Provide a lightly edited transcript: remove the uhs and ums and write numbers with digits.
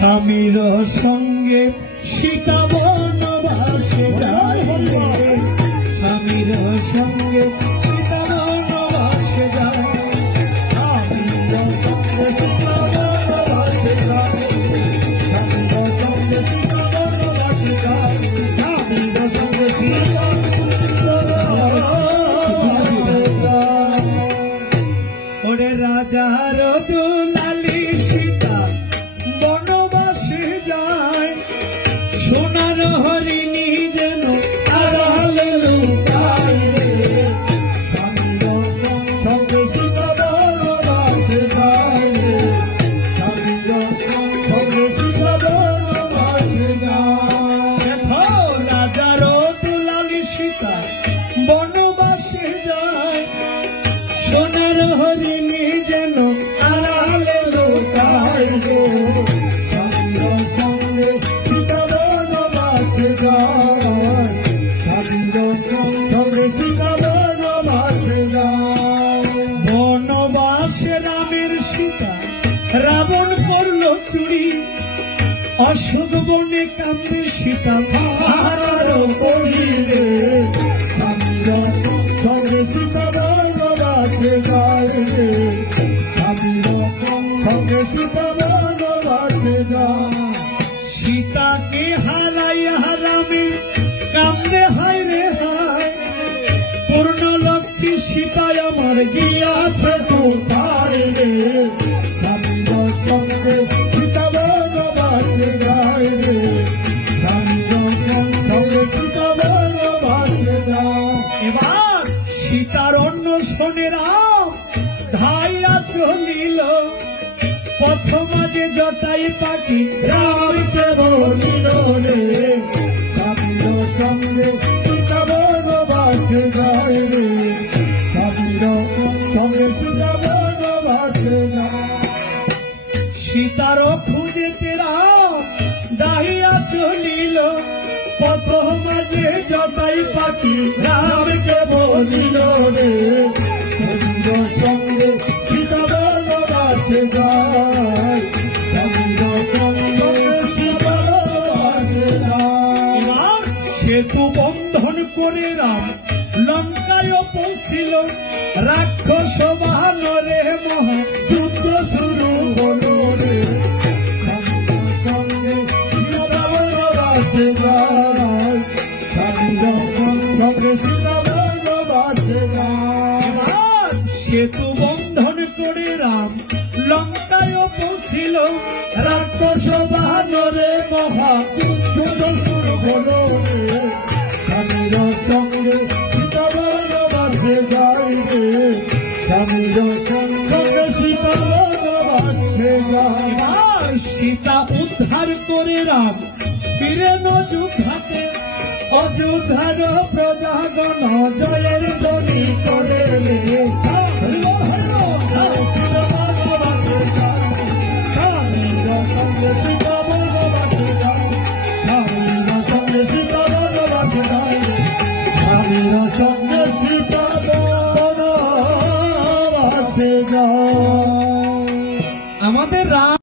স্বামীর সঙ্গে সীতা বনবাসে যায়, স্বামীর সঙ্গে সীতা বনবাসে যায়, স্বামীর সঙ্গে সীতা বনবাসে যায়, স্বামীর সঙ্গে সীতা বনবাসে যায়, স্বামীর সঙ্গে সীতা বনবাসে যায়। ওরে রাজার দুলালি সীতা বনবাসে যায়, সোনার হরিণী যেন আড়ালে লুকায় রে, স্বামীর সঙ্গে সীতা বনবাসে যায় রে, স্বামীর সঙ্গে সীতা বনবাসে যায়। দেখো রাজার দুলালি সীতা বনবাসে যায়, সোনার হরিণী যেন আড়ালে লুকায় রে, স্বামীর সঙ্গে সীতা বনবাসে যায়, স্বামীর সঙ্গে সীতা বনবাসে যায়। বনবাসে রামের সীতা রাবণ করল চুরি, অশোক বনে কান্দে সীতা ভাড়ারও করি রে, স্বামীর সঙ্গে সীতা বনবাসে যায় রে, স্বামীর সঙ্গে সীতা বনবাসে যায়। সীতাকে হারাই হারামে কান্দে হায় রে হায়, পূর্ণ লক্ষ্মী সীতায় আমার গিয়াছে কোথায় রে, স্বামীর সঙ্গে সীতা বনবাসে যায় রে, স্বামীর সঙ্গে সীতা বনবাসে যায়। এবার সীতার অন্বেষণে রাম ধাইয়া চলিল, পথ মাঝে জটাই পাখি রামকে বলিল রে, স্বামীর সঙ্গে সীতা বনবাসে যায় রে, স্বামীর সঙ্গে সীতা বনবাসে যায়। সীতার খুঁজেতে রাম দাহিয়া চলিল, পথ মাঝে জটাই পাখি রামকে বলিল রে, স্বামীর সঙ্গে সীতা বনবাসে যায়, স্বামীর সঙ্গে সীতা বনবাসে যায়। এবার সেতু বন্ধন করে রাম লঙ্কায় পৌঁছিল, রাক্ষস বানরে মহা যুদ্ধ শুরু হলো রে, স্বামীর সঙ্গে সীতা বনবাসে যায়, স্বামীর সঙ্গে সীতা বনবাসে যায়। সেতু বন্ধন করে রাম লঙ্কায় পৌঁছিল, রাক্ষস বানরে মহা যুদ্ধ শুরু হলো রে, স্বামীর সঙ্গে সীতা বনবাসে যায় রে, স্বামীর সঙ্গে সীতা বনবাসে যায়। সীতা উদ্ধার করে রাম বীরেন যুদ্ধাতে, অযোধ্যার প্রজাগণ জয়ের